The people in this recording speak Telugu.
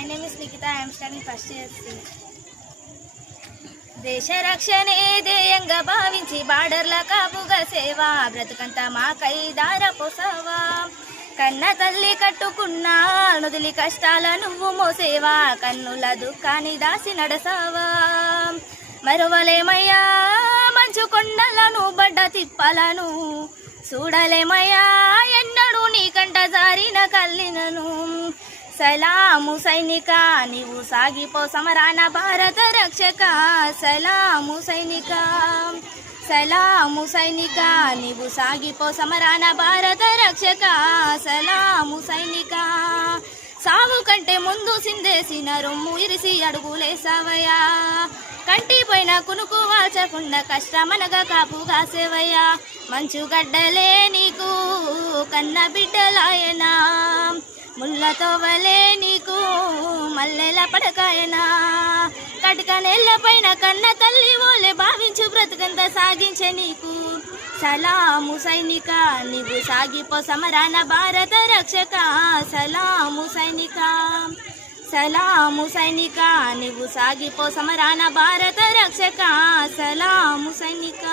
My name is Nikita. I am studying first year C. దేశ రక్షణే ధ్యేయంగా భావించి బార్డర్ల కాపుగా సేవ బ్రతుకంతా మాకై దార పోసావా కన్న తల్లి కట్టుకున్నా నుదిలి కష్టాల నువ్వు మోసేవా కన్నుల దుఃఖాన్ని దాసి నడసావా మరువలేమయ్యా మంచు కొండలను బడ్డ తిప్పలను చూడలేమయ్యా ఎన్నడూ నీకంట జారిన కల్లినను సలాము సైనిక నీవు సాగిపో సమరాన భారత రక్షక సలాము సైనిక సలాము సైనిక నీవు సాగిపో సమరాన భారత రక్షక సలాము సైనిక సావు కంటే ముందు సిందేసిన రొమ్ము ఇరిసి అడుగులేసావయ్యా కంటిపైన కునుకు వాల్చకుండా కష్టమనగా కాపుగా సేవయ్యా మంచు గడ్డలే నీకు కన్న బిడ్డలాయనా ముళ్ళతో వలే నీకు మల్లెల పడకాయనా కటక నెల్ల పైన కన్న తల్లి ఓలే భావించు బ్రతుకంతా సాగించే నీకు సలాము సైనిక నీవు సాగిపో సమరాన భారత రక్షక సలాము సైనిక సలాము సైనిక నీవు సాగిపో సమరాన భారత రక్షక సలాము సైనిక